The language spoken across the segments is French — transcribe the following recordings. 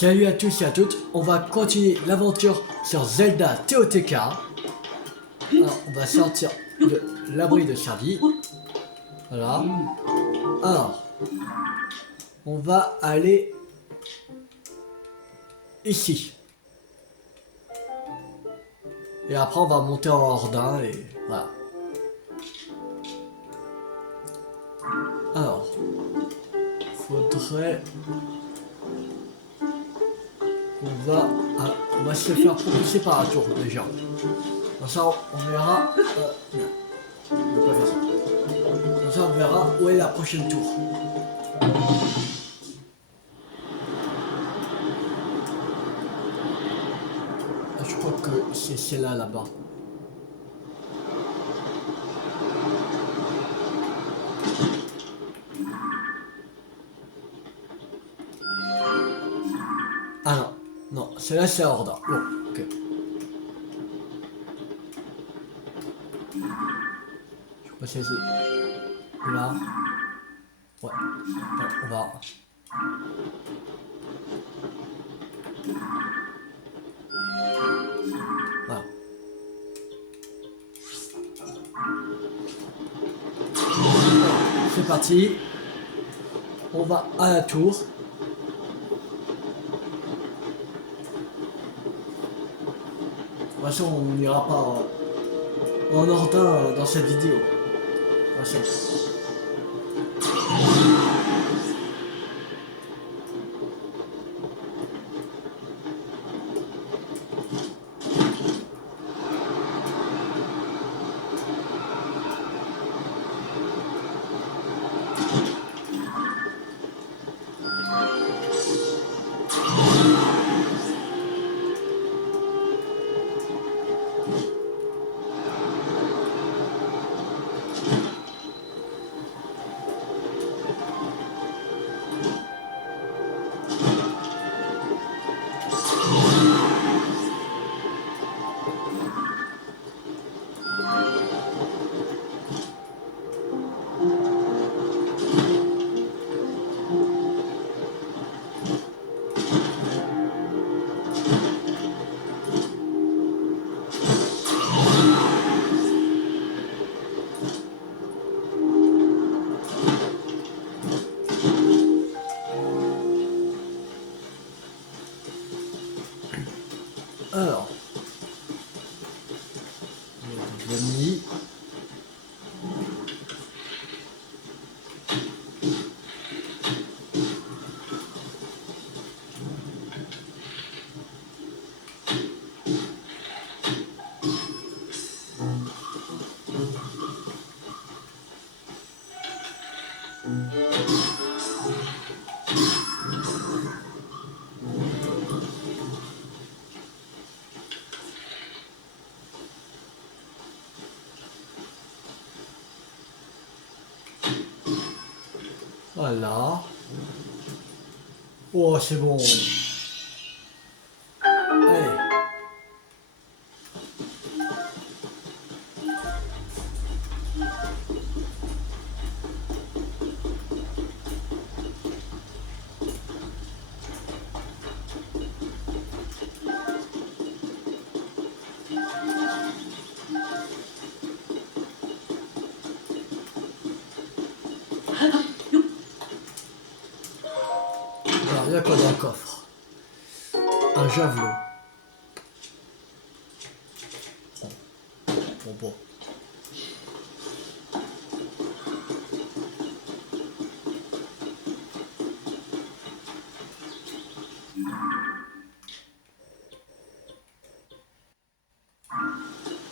Salut à tous et à toutes, on va continuer l'aventure sur Zelda TOTK. Alors, on va sortir de l'abri de Charlie. Voilà. Alors, on va aller ici. Et après, on va monter en Ordin et voilà. Alors, faudrait... on va se faire propulser par un tour déjà. Comme ça, on verra... non, je vais pas faire ça. Comme ça, on verra où est la prochaine tour. Je crois que c'est celle-là là-bas. Ah non, non, celle-là c'est Horda. Bon, ok. Je crois que c'est là. Ouais, bon, on va. Voilà. C'est parti. On va à la tour. De toute façon, on n'ira pas en Horda dans cette vidéo. De toute façon. Alors. L'ennemi. Voilà. Oh, c'est bon. Allez. Alors, il y a quoi dans le coffre? Un javelot. Bon.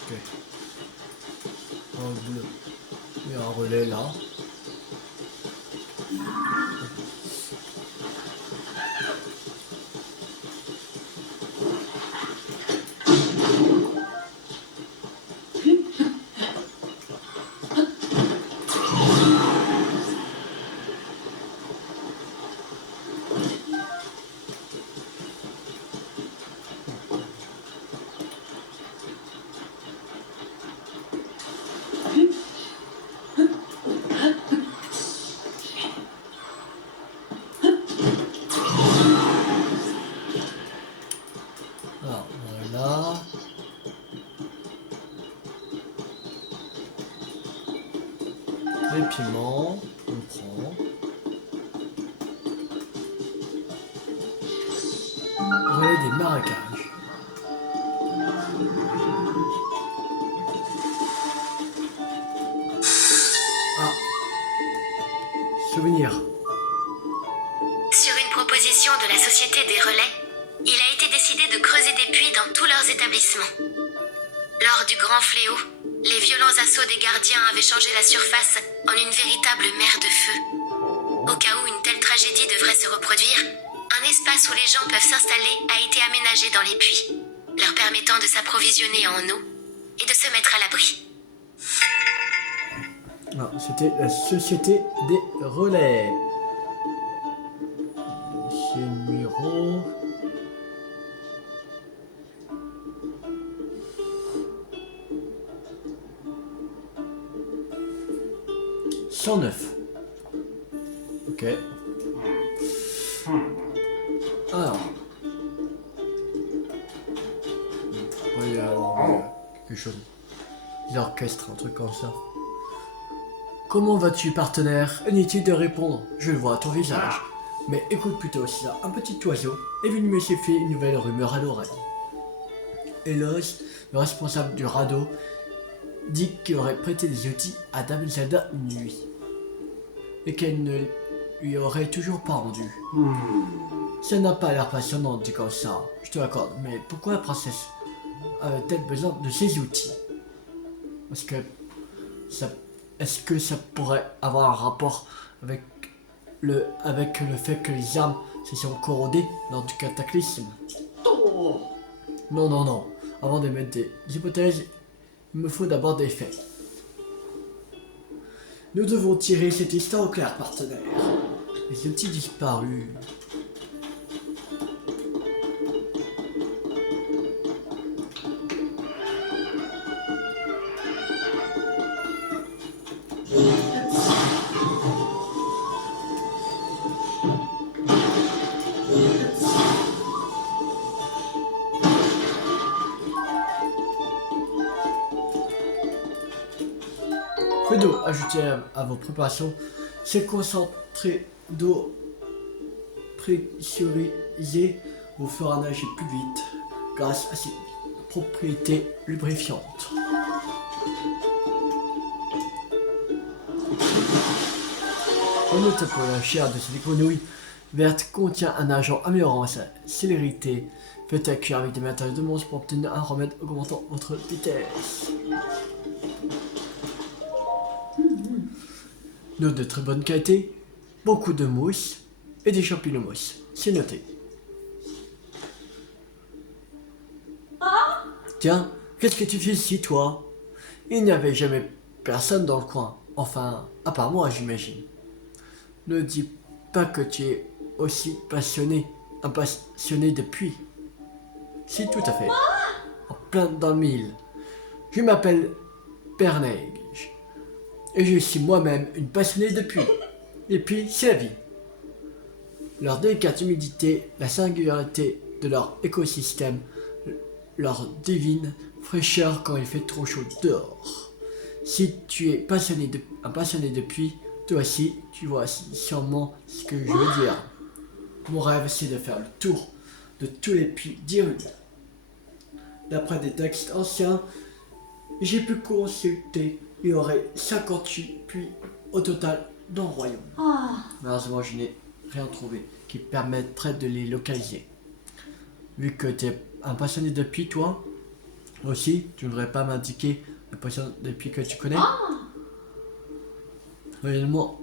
Ok. En bleu. Il y a un relais là. relais des marécages. Ah. Souvenir. Sur une proposition de la Société des Relais, il a été décidé de creuser des puits dans tous leurs établissements. Lors du grand fléau, les violents assauts des gardiens avaient changé la surface en une véritable mer de feu. Au cas où une telle tragédie devrait se reproduire, un espace où les gens peuvent s'installer a été aménagé dans les puits, leur permettant de s'approvisionner en eau et de se mettre à l'abri. Ah, c'était la Société des Relais. C'est numéro... « 109. Ok. Alors. Il y a quelque chose. L'orchestre, un truc comme ça. Comment vas-tu, partenaire? Inutile de répondre, je le vois à ton visage. Mais écoute plutôt ça, un petit oiseau est venu me siffler une nouvelle rumeur à l'oreille. Elos, le responsable du radeau, dit qu'il aurait prêté des outils à Dame Zelda une nuit. Et qu'elle ne lui aurait toujours pas rendu. Ça n'a pas l'air passionnant dit comme ça, je te l'accorde, mais pourquoi la princesse avait-elle besoin de ces outils? Parce que ça... Est-ce que ça pourrait avoir un rapport avec le fait que les armes se sont corrodées lors du cataclysme? Non, non, non. Avant d'émettre des hypothèses, il me faut d'abord des faits. Nous devons tirer cette histoire au clair, partenaire. Les outils disparus. D'eau ajouté à vos préparations, ces concentrés d'eau pressurisée vous fera nager plus vite grâce à ses propriétés lubrifiantes. En outre, pour la chair de cette grenouille verte contient un agent améliorant sa célérité. Faites à cuire avec des matériaux de monstre pour obtenir un remède augmentant votre vitesse. D'eau de très bonne qualité, beaucoup de mousse et des champignons mousse. C'est noté. Tiens, qu'est-ce que tu fais ici, toi? Il n'y avait jamais personne dans le coin. Enfin, à part moi, j'imagine. Ne dis pas que tu es aussi un passionné de puits. Si, tout à fait. En plein dans le mille. Je m'appelle Perneige. Et je suis moi-même une passionnée de puits. Et puis, c'est la vie. Leur délicate humidité, la singularité de leur écosystème, leur divine fraîcheur quand il fait trop chaud dehors. Si tu es un passionné de puits, toi aussi, tu vois sûrement ce que je veux dire. Mon rêve, c'est de faire le tour de tous les puits d'Hyrule. D'après des textes anciens, j'ai pu consulter. Il y aurait 58 puits au total dans le royaume. Malheureusement, je n'ai rien trouvé qui permettrait de les localiser. Vu que tu es un passionné de puits, toi aussi, tu ne voudrais pas m'indiquer la passion de puits que tu connais? Réellement,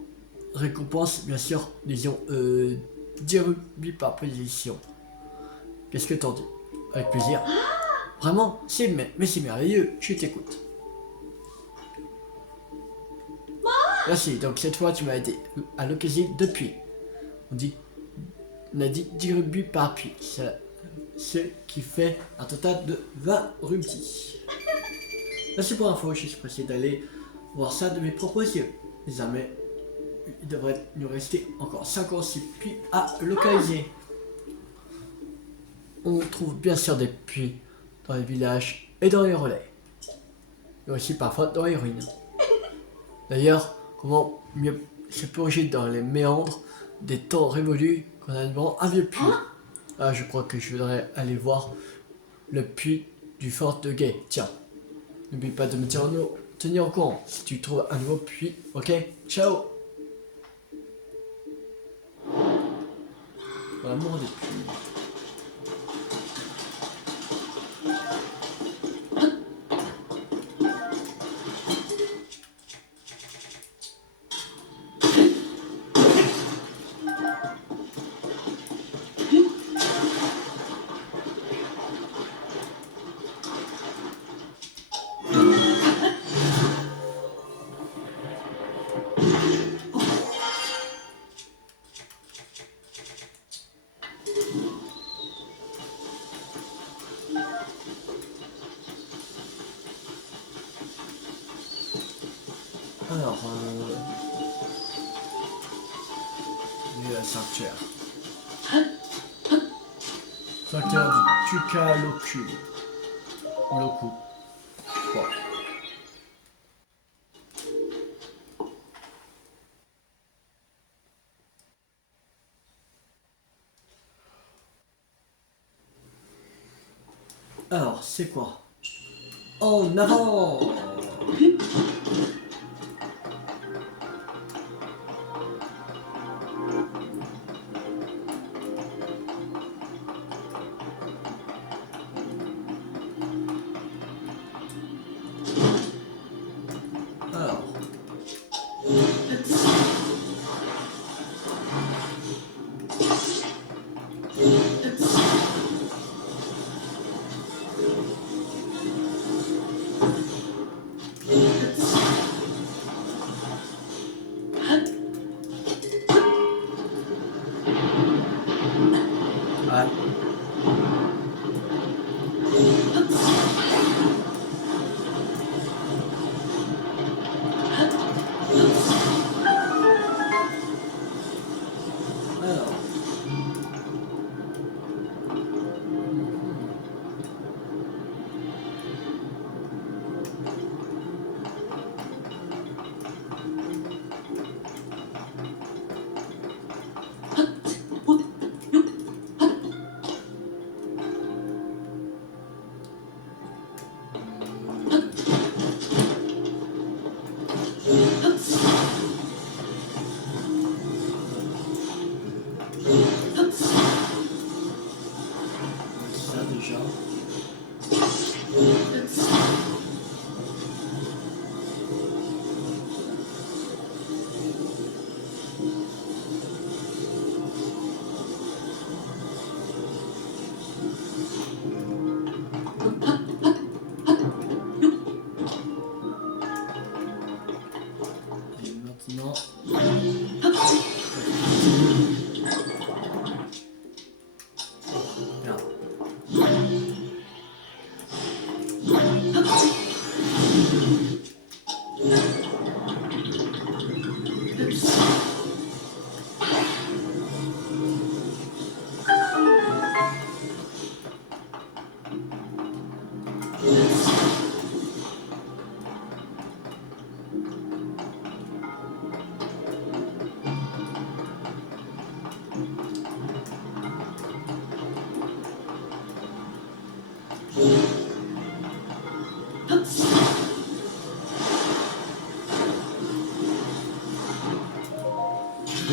récompense, bien sûr, disons, 10 rubis par position. Qu'est-ce que t'en dis? Avec plaisir. Vraiment? Mais c'est merveilleux, je t'écoute. Merci, donc cette fois tu m'as aidé à localiser 2 puits. On a dit 10 rubis par puits, ce qui fait un total de 20 rubis. Merci pour l'info, je suis pressé d'aller voir ça de mes propres yeux. Désormais, il devrait nous rester encore 56 puits à localiser. On trouve bien sûr des puits dans les villages et dans les relais. Et aussi parfois dans les ruines. D'ailleurs, comment mieux se plonger dans les méandres des temps révolus qu'en allumant un vieux puits? Ah, je crois que je voudrais aller voir le puits du fort de Gay. Tiens, n'oublie pas de me tenir au courant si tu trouves un nouveau puits. Ok, ciao. L'amour des puits. Alors, le sanctuaire. Sanctuaire du Tukaloku. Loku. Bon. Alors, c'est quoi? En avant! Alors. Ouais. Alors. Ça déjà. Et maintenant. Là.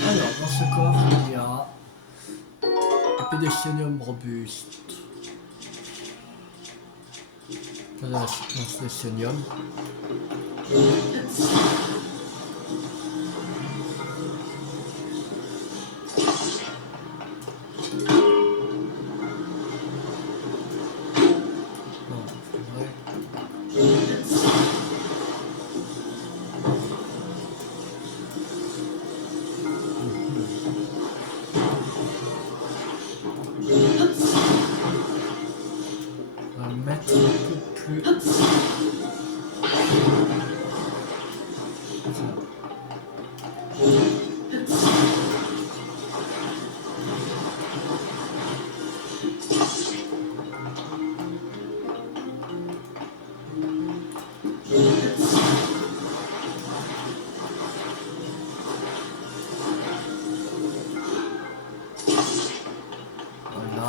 Alors, dans ce coffre, il y a un pédécionium robuste. Voilà, c'est pédécionium. Bon, c'est vrai. On va mettre un peu plus. Voilà.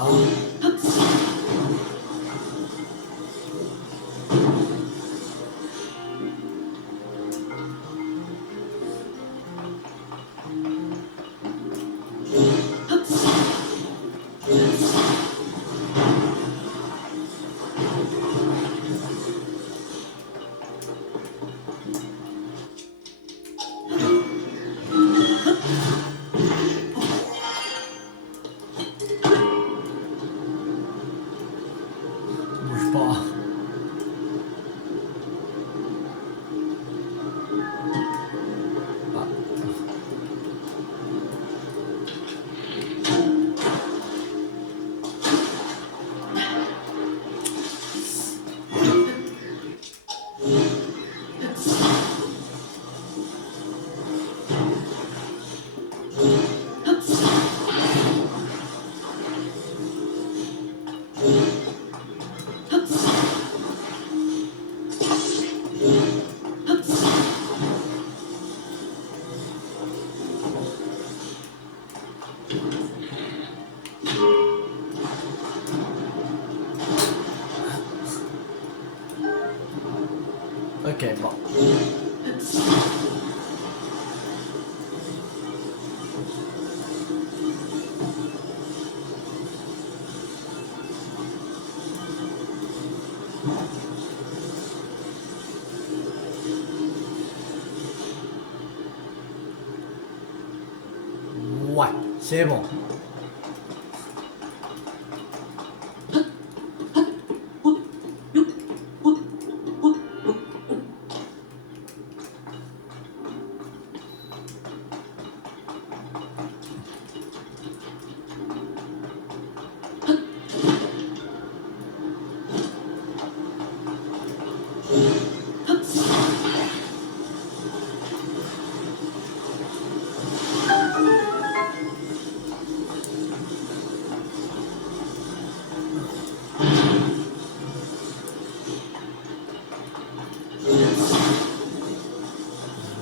Ok, bon. Ouais, c'est bon.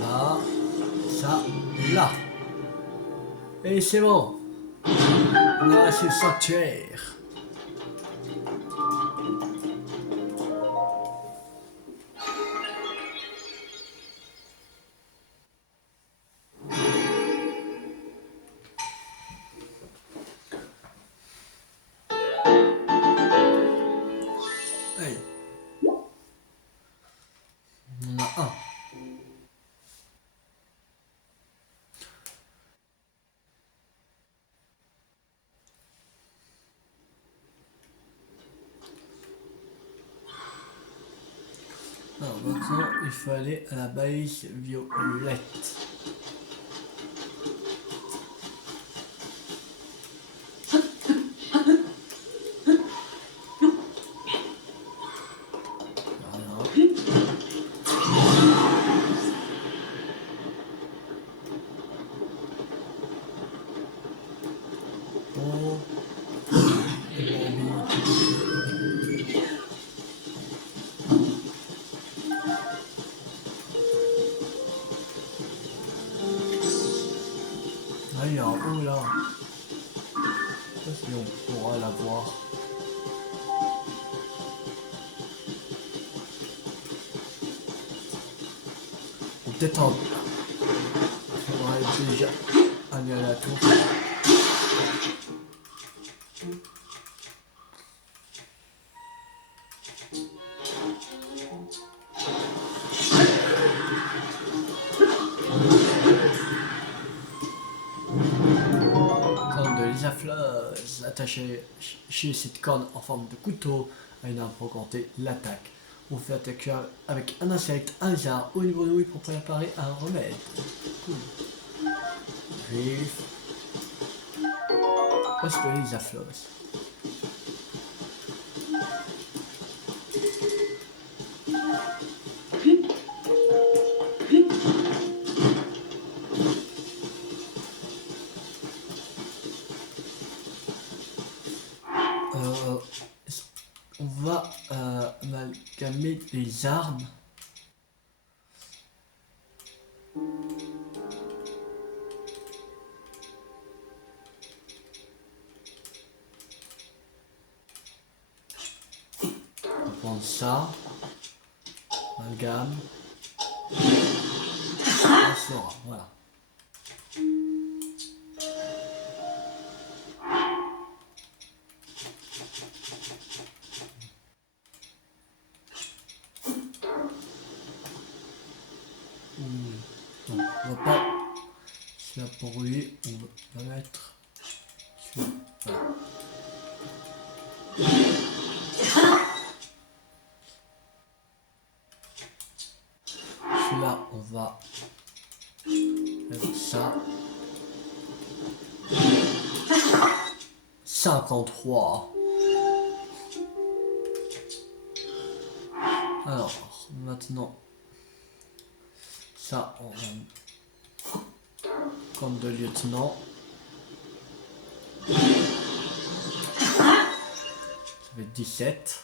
Là, ça, là. Et c'est bon. Là, c'est le sanctuaire. Hey. On en a un. Alors maintenant, il faut aller à la base violette. Voilà. Oh. Ah, il est en haut là. Je sais pas si on pourra la voir. Ou peut-être en... On va déjà aller à la tour. Corne de l'isafleuse attachée chez cette corne en forme de couteau à une arme pour augmenter l'attaque. On fait attaquer avec un insecte, un lézard ou une grenouille pour préparer un remède. Cool. Vif. Poste de l'isafleuse. On va amalgamer les armes. On va prendre ça. Amalgame. On sort, voilà. Non, on va pas. C'est là pour lui, on va mettre sur. Voilà. Celui-là, on va mettre ça. 53. Alors, maintenant, ça, on va comme de lieutenant. Ça fait 17.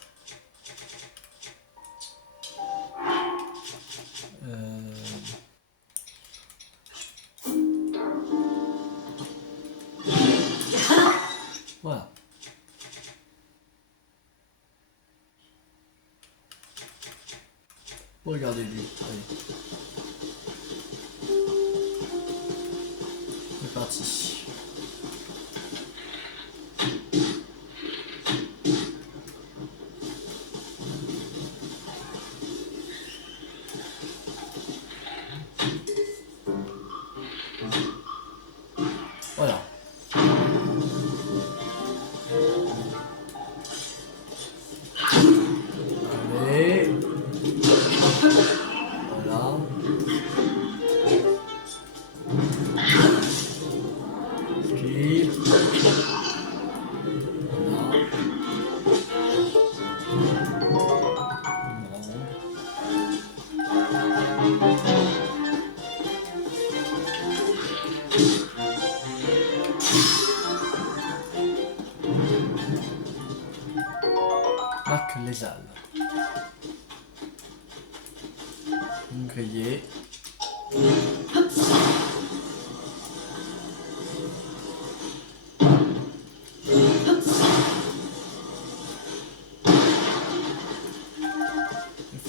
Voilà. Regardez lui. Allez. C'est parti. Voilà. Allez. Voilà. Skip. Voilà. Marque les âles. Grillé.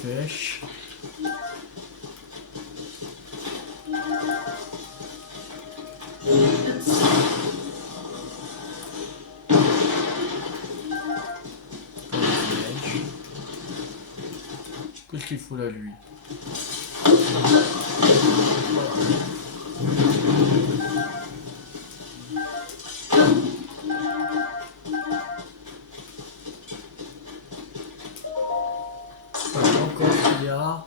Flèche. Qu'est-ce qu'il faut là lui? Voilà, encore il y a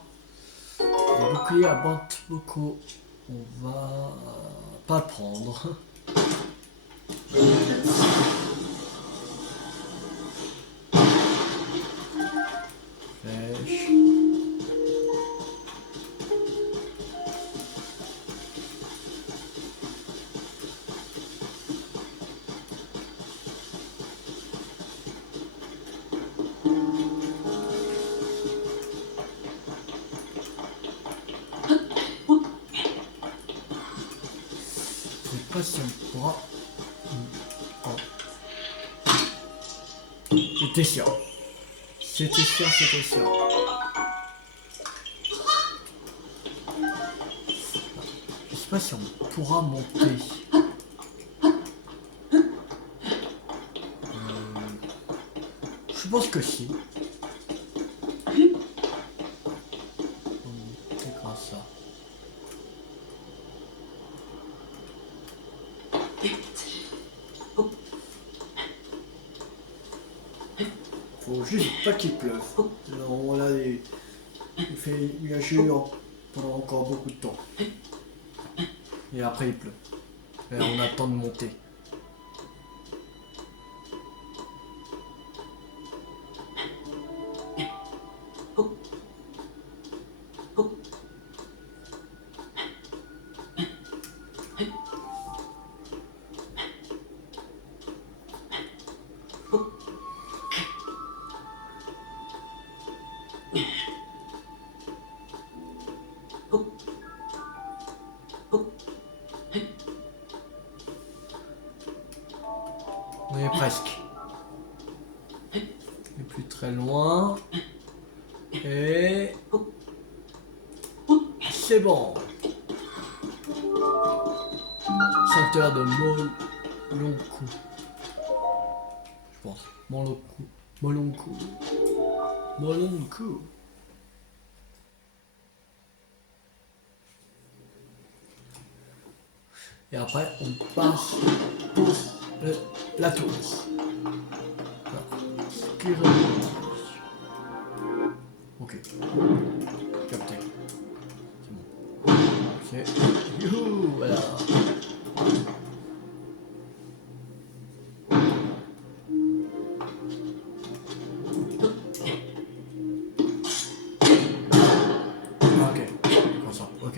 le bouclier à Bante beaucoup. On va pas le prendre. Flèche. Je sais pas si on pourra. Oh. C'était sûr. C'était sûr, c'était sûr. Je sais pas si on pourra monter. Je pense que si. C'est grâce à ça. Faut juste pas qu'il pleuve. Non, là, il fait nuageux pendant encore beaucoup de temps. Et après, il pleut. Et on attend de monter. On est presque. Et plus très loin. Et... c'est bon. Chanteur de Molonkou. Je pense. Molonkou. Molonkou. Molonkou. Et après, on passe pour la tour. Voilà. Ok. Capté. C'est bon. C'est... Youhou, voilà. Ok. Comme ça. Ok.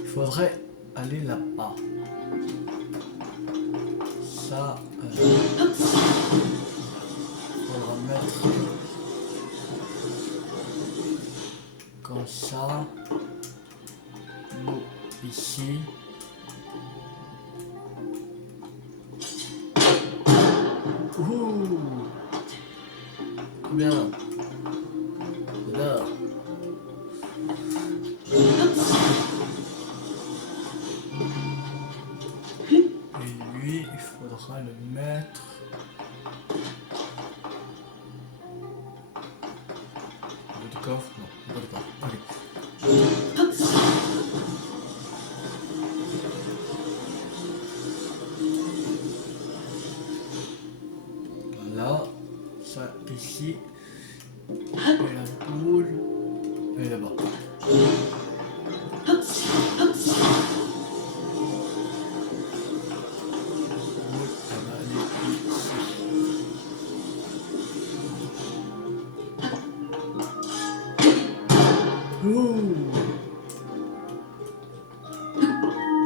Il faudrait aller là-bas. Ça, faudra mettre comme ça. L'eau ici. bien. J'adore. Et lui, il faudra le mettre. Au bout du coffre? Non, au bout du coffre. Ok. Voilà. Ça ici. Et la boule. Et là-bas.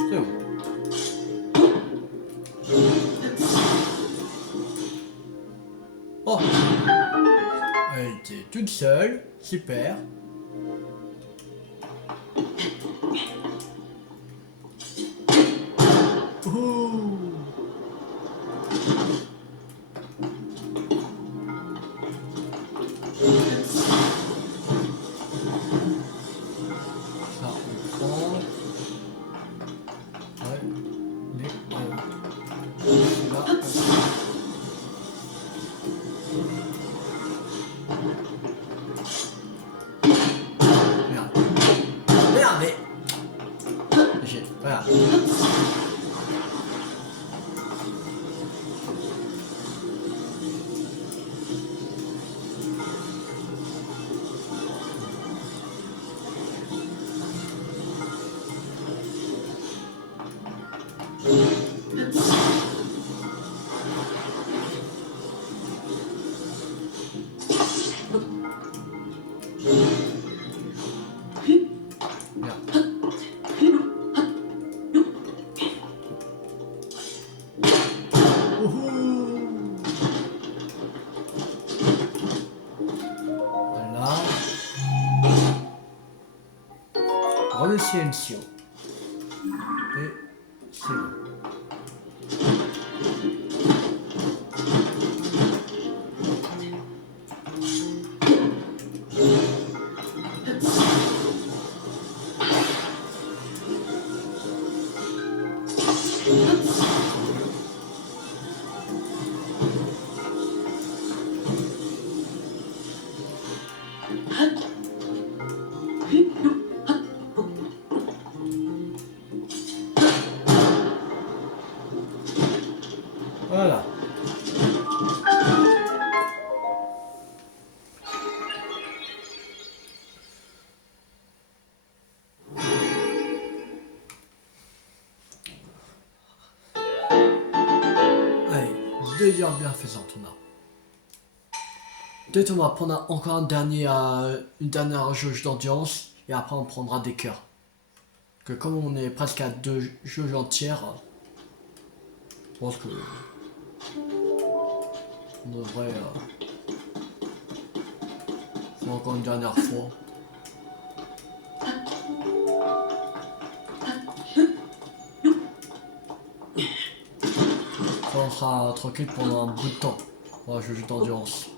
C'est bon. Oh! Elle était toute seule. Super. Ouh. Ça, on prend. Ouais. Mais, là. Merde. Merde, mais. Voilà. Merde. Voilà. Rôle silencio. Et c'est bon. Voilà. Allez, 2 heures bienfaisantes on a. Peut-être on va prendre encore une dernière jauge d'ambiance et après on prendra des cœurs. Que comme on est presque à 2 jauges entières, je pense que on devrait faire encore une dernière fois. Ça, on sera tranquille pendant un bout de temps pour la jauge d'endurance.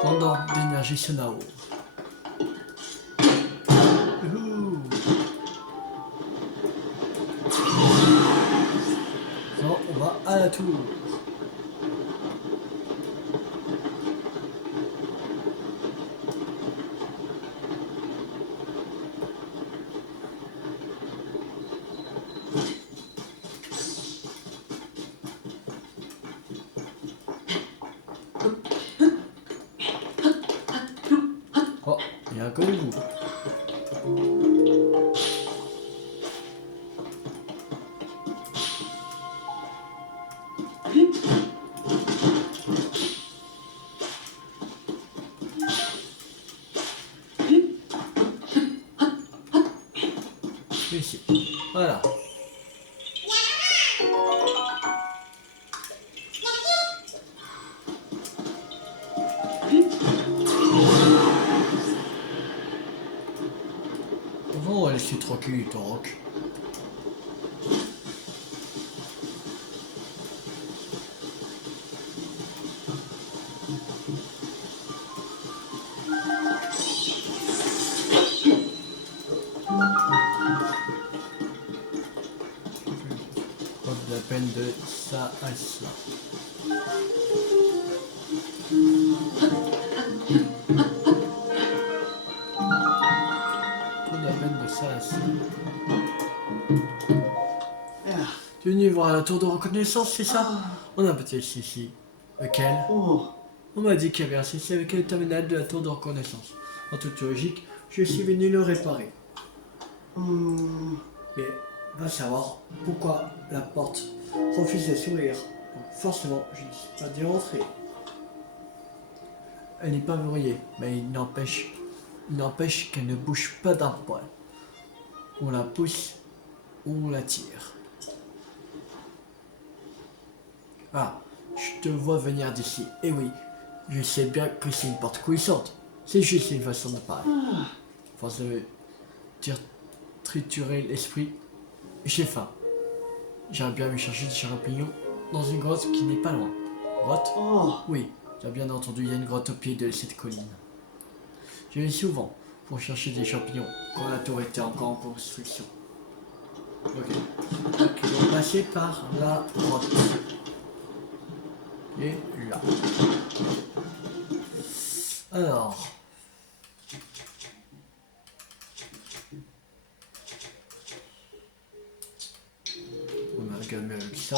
Pendant d'énergie Senao. Non, on va à la tour. Oh, il y a un colibou. Ici. Voilà. Avant, elle s'est tranquille, Torok. Pas de la peine de ça à cela. Pas de la peine de ça à cela. Tu es venu voir la tour de reconnaissance, c'est ça? On a un petit ici. Lequel? Oh, On m'a dit qu'il y avait un souci avec le terminal de la tour de reconnaissance. En toute logique, je suis venu le réparer. Mais va savoir pourquoi la porte refuse de s'ouvrir. Donc forcément, je ne suis pas dû entrer. Elle n'est pas verrouillée, mais il n'empêche qu'elle ne bouge pas d'un poil. On la pousse ou on la tire. Ah, je te vois venir d'ici. Et oui, je sais bien que c'est une porte couillissante. C'est juste une façon de parler. Force de triturer l'esprit. J'ai faim. J'aimerais bien me chercher des champignons dans une grotte qui n'est pas loin. Grotte? oh, Oui, tu as bien entendu, il y a une grotte au pied de cette colline. Je vais souvent pour chercher des champignons quand la tour était encore en construction. Ok. Donc, ils vont passer par la grotte. Et là. Alors. On a gamé avec ça.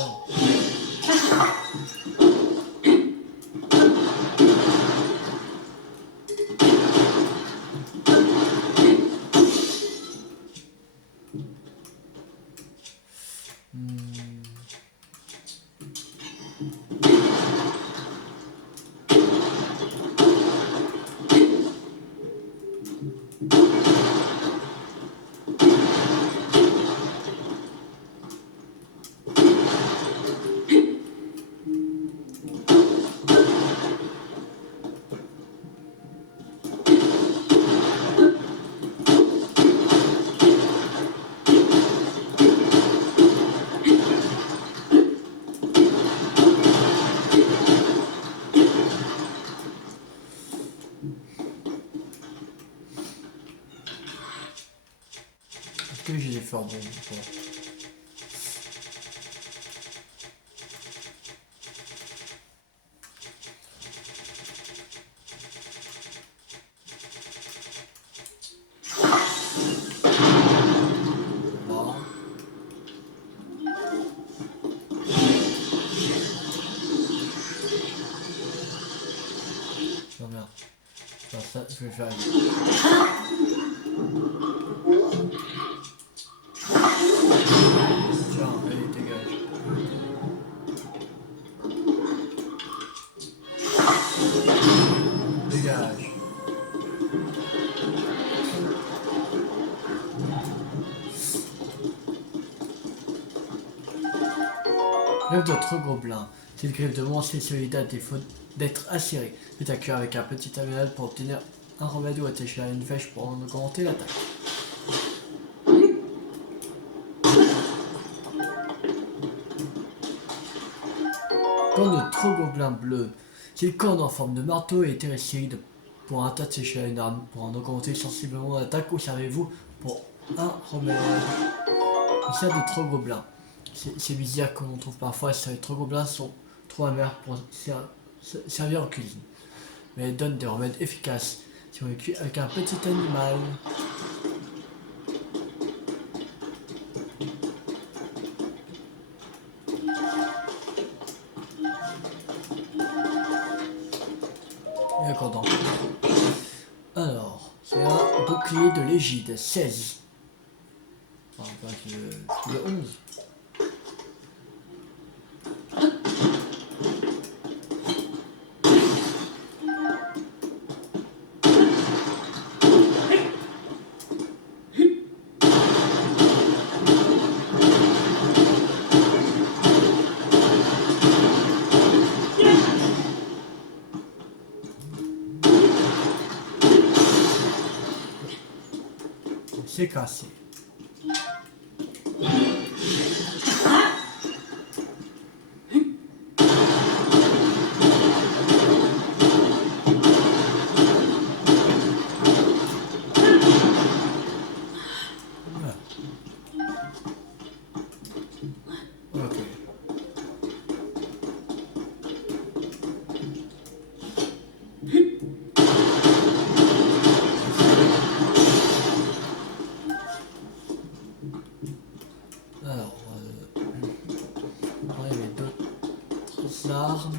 Est-ce que j'ai des forts bons ou pas? Là. Non merde. Alors ça, je vais faire. Tiens, allez, dégage. Dégage. Grève d'autres gobelins. Cette grève de monstres et solidaires défaut d'être acérée. Faites à cœur avec un petit terminal pour obtenir un remède ou attacher à une flèche pour en augmenter l'attaque. Corne de Trogobelin bleu. Cette corne en forme de marteau est terricide pour attacher à une arme. Pour en augmenter sensiblement l'attaque, observez-vous pour un remède. Ça de Trogobelin. Ces visières que l'on trouve parfois sur les Trogobelins sont trop amères pour servir en cuisine. Mais elles donnent des remèdes efficaces si on les cuit avec un petit animal. Et accordant. Alors, c'est un bouclier de l'égide, 16. Enfin, c'est le 11. c'est cassé. Voilà. Ok. Alors, il y avait d'autres armes.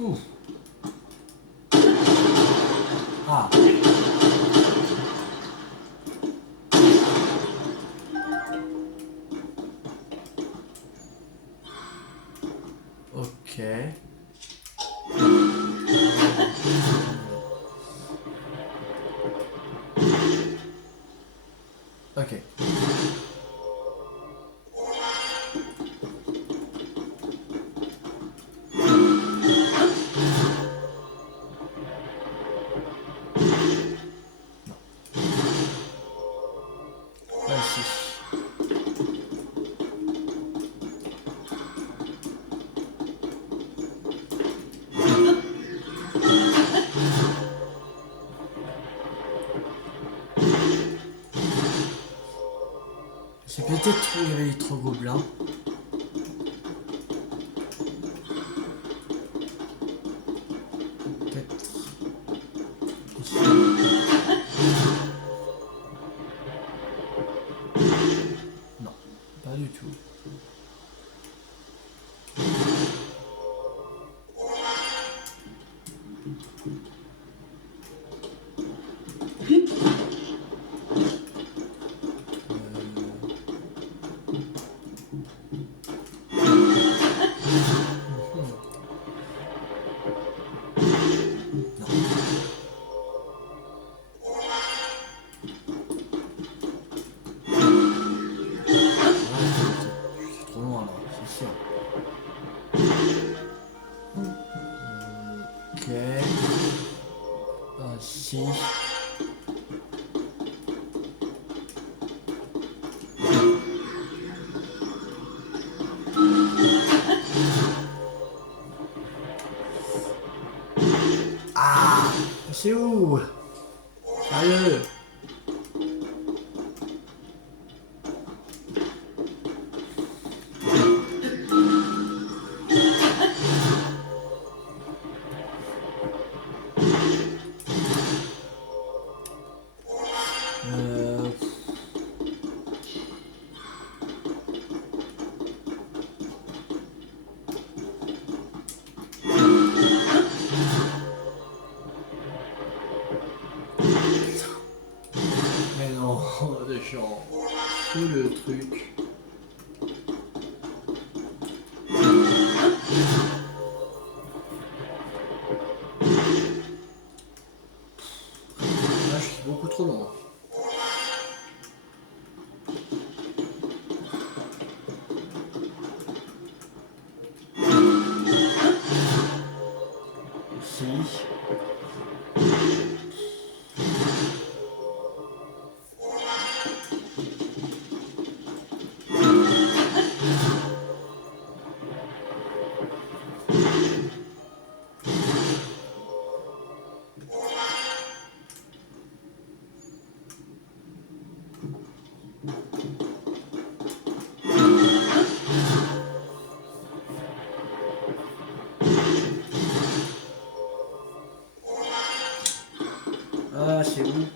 Ouh. Ah. Ok. Ok. Vas-y. C'est peut-être où il y avait les trois gobelins. Peut-être ici. Non, pas du tout. Je suis trop loin là, c'est sûr. Ok. Si. Ah, c'est où? Sérieux? Euh... Mais non, de chiant. Où le truc? Là, je suis beaucoup trop loin. Si. Ah, c'est où?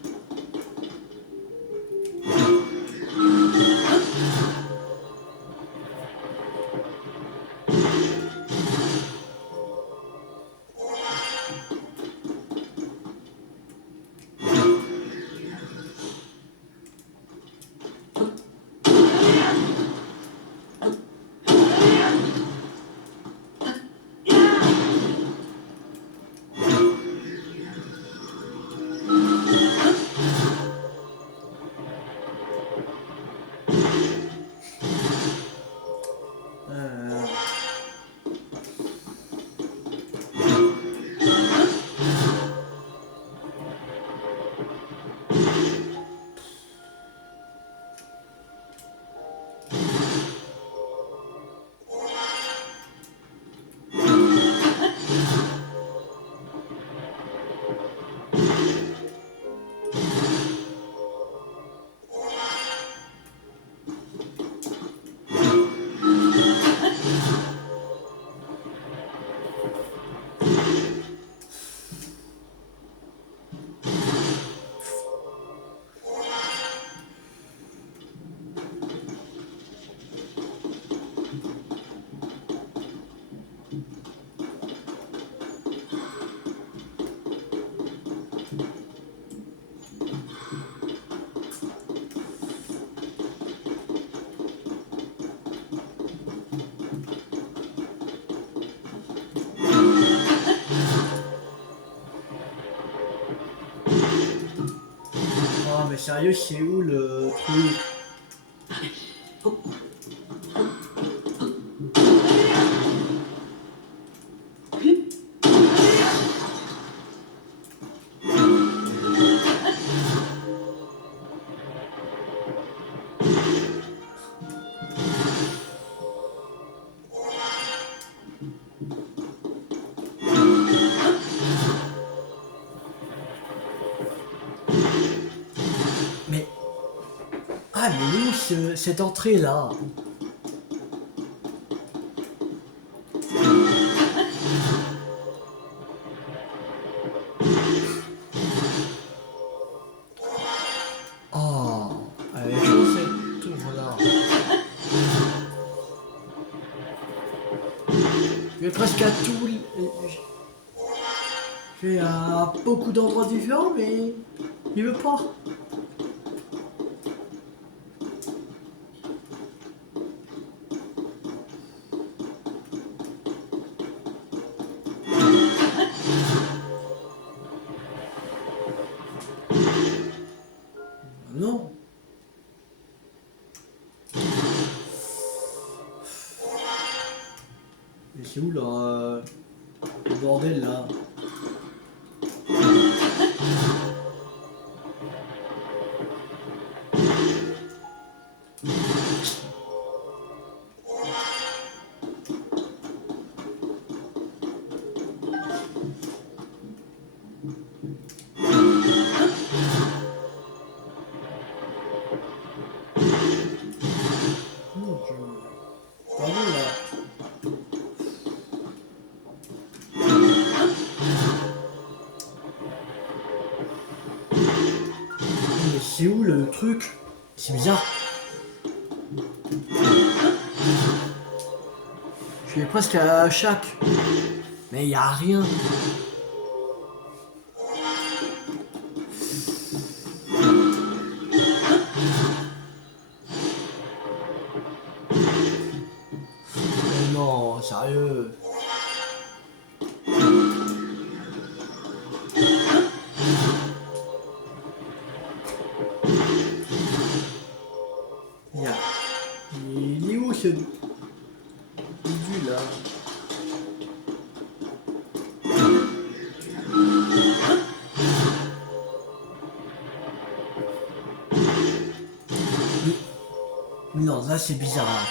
mais sérieux, c'est où le truc? Mais... Ah, mais où cette entrée-là? Oh, elle est chaude cette tour-là. Je vais presque à tout... Je vais à beaucoup d'endroits différents, mais... Il veut pas. Non. Mais c'est où là le bordel là? Mon Dieu. Pas bon là. Mais c'est où le truc? C'est bizarre. Je vais presque à chaque. Mais y a rien. Mais non, sérieux. Y a... Il est où ce bidule là? Non, là c'est bizarre. Là.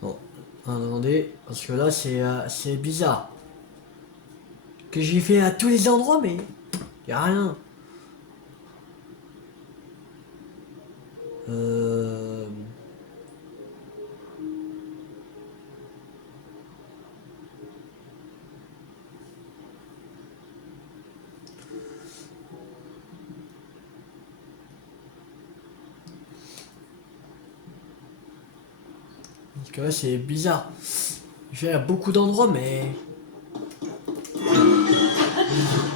Bon, attendez, parce que là c'est bizarre. Que j'ai fait à tous les endroits, mais y a rien. Euh... Parce que là c'est bizarre. Je vais à beaucoup d'endroits, mais...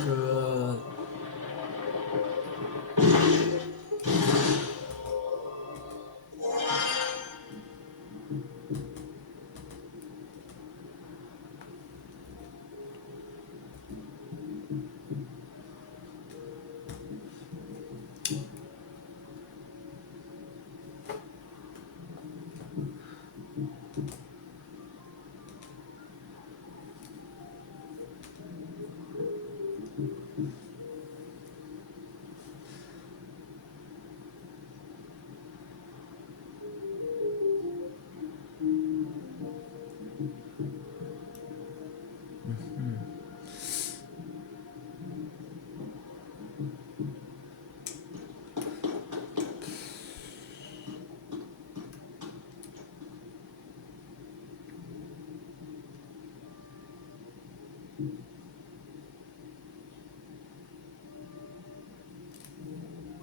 Euh...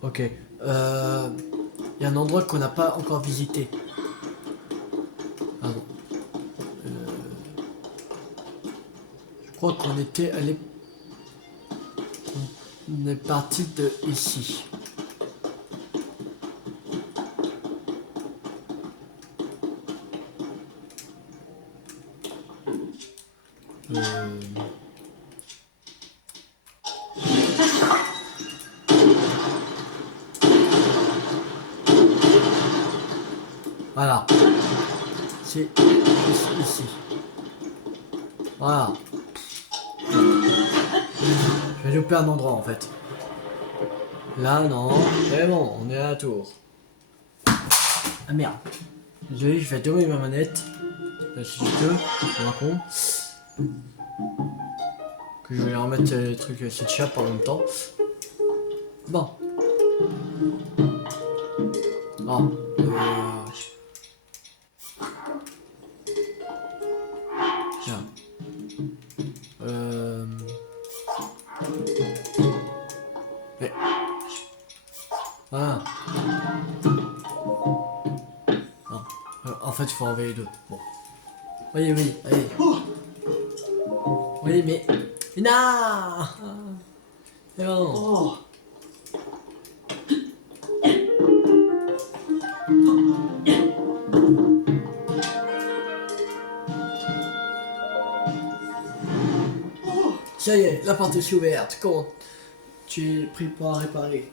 Ok. Il y a un endroit qu'on n'a pas encore visité. Pardon. Je crois qu'on était allé... On est parti de ici. Voilà. C'est ici. Voilà. Je vais louper un endroit en fait. Là, non. C'est bon, on est à la tour. Ah merde. Désolé, je vais tomber ma manette. Là, si je peux, je me rends compte. Que je vais remettre les trucs cette chape en même temps. Bon. Bon. Tiens. Mais. Voilà. Non. En fait, il faut enlever les deux. Bon. Oui, oui, allez. Oui, mais. Non. C'est bon. Oh. Ça y est, la porte est ouverte. Comment tu es pris pour réparer?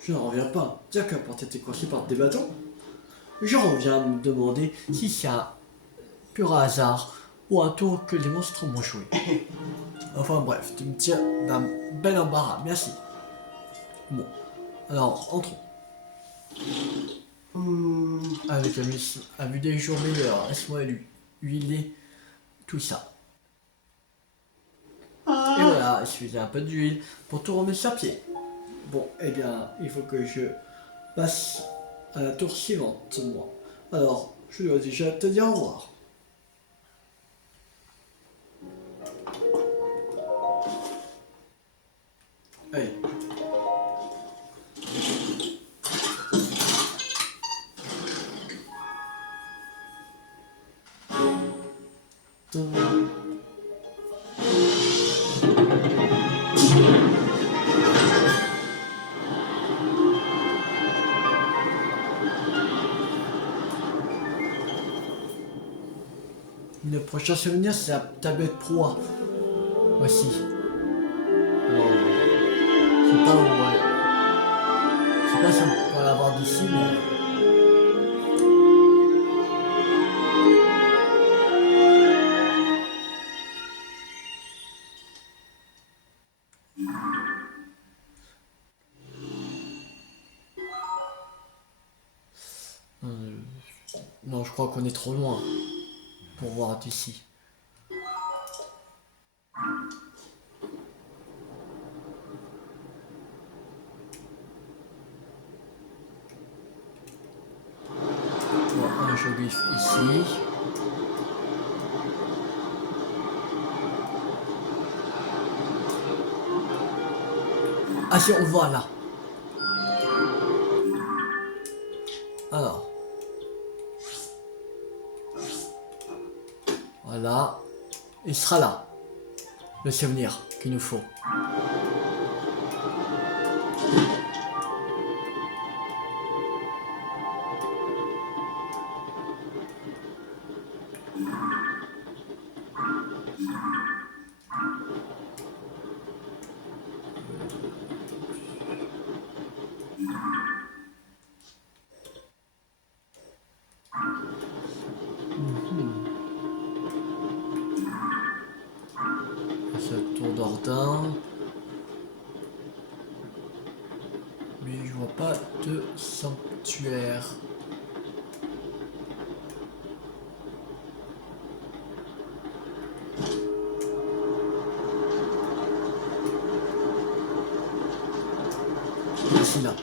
Je n'en reviens pas. Dire que la porte était coincée par des bâtons. Je reviens me demander si c'est un pur hasard ou un tour que les monstres m'ont joué. Enfin bref, tu me tiens d'un bel embarras, merci. Bon, alors entrons. Avec la mission, a vu des jours meilleurs, laisse-moi huiler tout ça. Et voilà, il suffisait un peu d'huile pour tout remettre sur pied. Bon, eh bien, il faut que je passe à la tour suivante, moi. Alors, je dois déjà te dire au revoir. Allez. Le prochain souvenir, c'est la tablette proie. Voici. Alors, je sais pas où, ouais. Je sais pas si on peut l'avoir d'ici, mais. Non, je crois qu'on est trop loin pour voir d'ici. Bon, un géoglyphe ici. Ah si, on voit là. Alors. Voilà. Il sera là. Le souvenir qu'il nous faut. Ce tour d'Ordin. Mais je vois pas de sanctuaire. Ici là.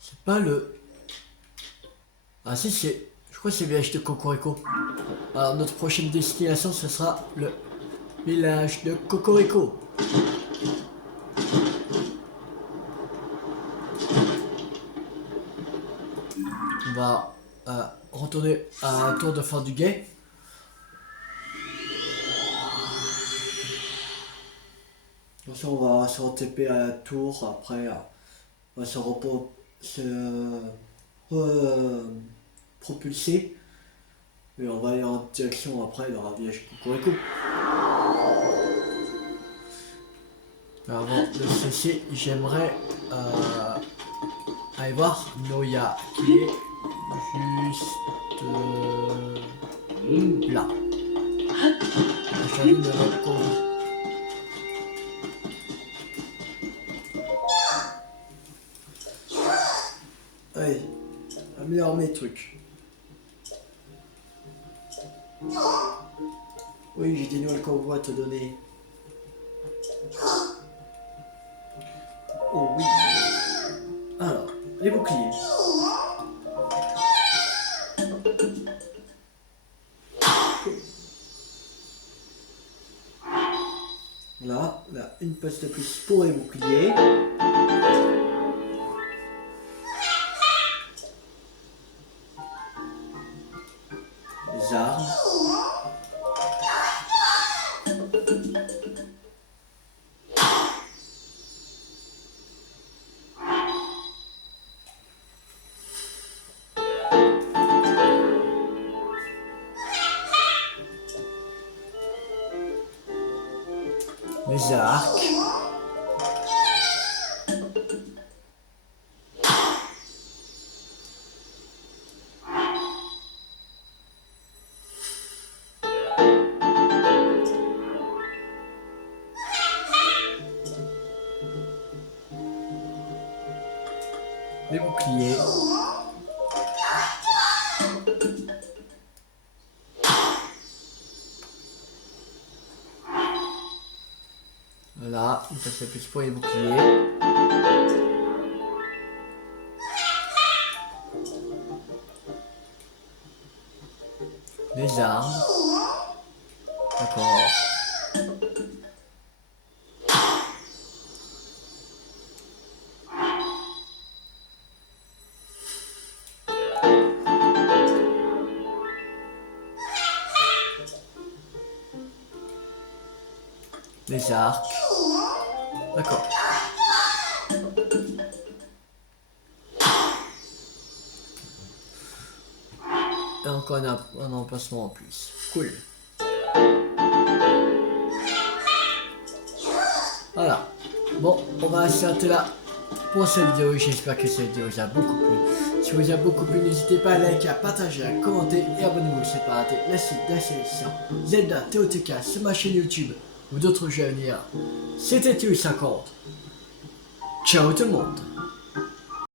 C'est pas le. Ah si c'est. Je crois que c'est le village de Cocorico. Alors notre prochaine destination ce sera le village de Cocorico. On va retourner à la tour de fin du guet. Ensuite on va se re-TP à la tour, après on va propulser et on va aller en direction après dans un village Cocorico. Avant de cesser, j'aimerais aller voir Noya qui est juste là. J'ai envie de le conduire. Allez, améliore mes trucs. Oui, j'ai des nouvelles convois à te donner. Oh oui. Alors, les boucliers. Là, une place de plus pour les boucliers. Les armes. Les arcs. Les boucliers. Voilà, ça fait plus pour les boucliers. Les armes. D'accord. Les arcs. D'accord. Et encore un emplacement en plus. Cool. Voilà. Bon, on va s'arrêter là pour cette vidéo. J'espère que cette vidéo vous a beaucoup plu. Si vous a beaucoup plu, n'hésitez pas à liker, à partager, à commenter et abonnez-vous si c'est pas raté la suite de la sélection Zelda TOTK sur ma chaîne YouTube ou d'autres jeux à venir. C'était TU50. Ciao tout le monde.